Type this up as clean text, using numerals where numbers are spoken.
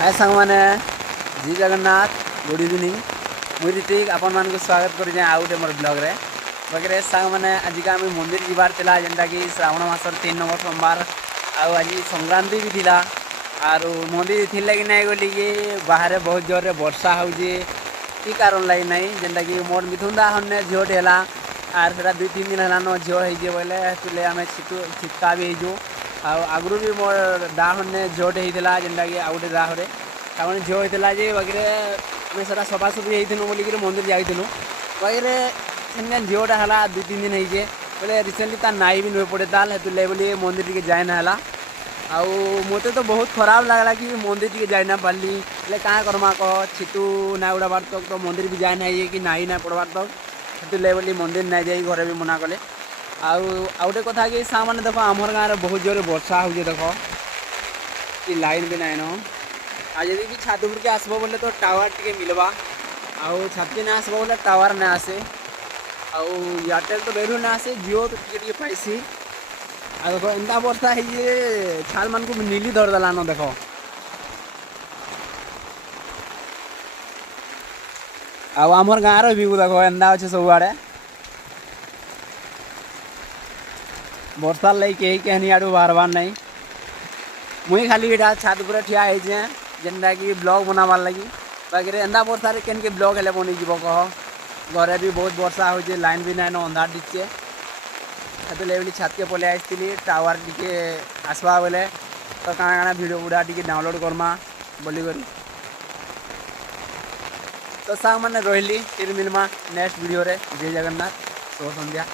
हाय सांग मैंने जी Jagannath good evening मुझे ठीक आपण मान को स्वागत कर आउ गोटे मोर ब्लॉग रे वगैरह सांग मैंने आज का मंदिर जीवार थिला जेनटा कि श्रावण मासर 3 नंबर सोमवार आउ आज संक्रांति भी थिला आर मंदिर थिले कि नहीं गली कि बाहर बहुत जोर रे वर्षा होउजे की कारण लाई नहीं जेनटा कि मोर मिथुंदा हन्ने झोट हैला आर सेटा 2-3 दिन हैला न झोट है जे बोले तुले हमें छिटका भी हेजु आगु भी मोर दाहने झोट होता जेनटा कि आउ गोटे दाहरे ताने झील होता जे वगैरह आम से सफासफी होती बोलिक मंदिर जाइलु वगैरह से झीलटा है 2-3 दिन होजे बोले रिसेंटली तार नाई भी नुए पड़े ताल हेतु बोली मंदिर टी जाए ना आउ मत तो बहुत खराब लगला कि मंदिर टी जाए ना पार्ली बोले क्या करमा कह छिटू ना उड़ाबार तक तो मंदिर भी जाए ना कि नाई ना पड़बार तक हेतु बोली मंदिर ना जाए घरे भी मना कले आउ गोटे कथा कि सा मैंने देख आमर गाँव में बहुत जोर वर्षा हो देख कि लाइन भी नाइन आ जदि भी छात उपर के आसब बोले तो टावर टी मिलवा आउ छात ना आसब बोले टावर ना आसे आउ एयरटेल तो बेरू ना आसे जियो तो टी पाइसी आ देख एंता वर्षा है छाल मान को नीली धरदेला न देख आमर गाँव भी देख एंता अच्छे सब आड़े वर्षार लगे कहीं कहनी आड़ू बाहरबार नहीं मुई खाली यहाँ छात पर ठिया है जेनटा कि ब्लॉग बनाबार लगी बाकी एंदा वर्षा केन के ब्लॉग हेले बनी जीव कह घरे भी बहुत वर्षा हो लाइन भी नाइन अंधार दिखे हेतु बोली छात के पलि आसती टावर टी आसवा बोले तो काଣା भिडियो गुड़ा टी डाउनलोड करमा बोलिक तो सांग मैंने रही फिर मिलमा नेक्स्ट वीडियो रे जय जगन्नाथ शुभ संध्या।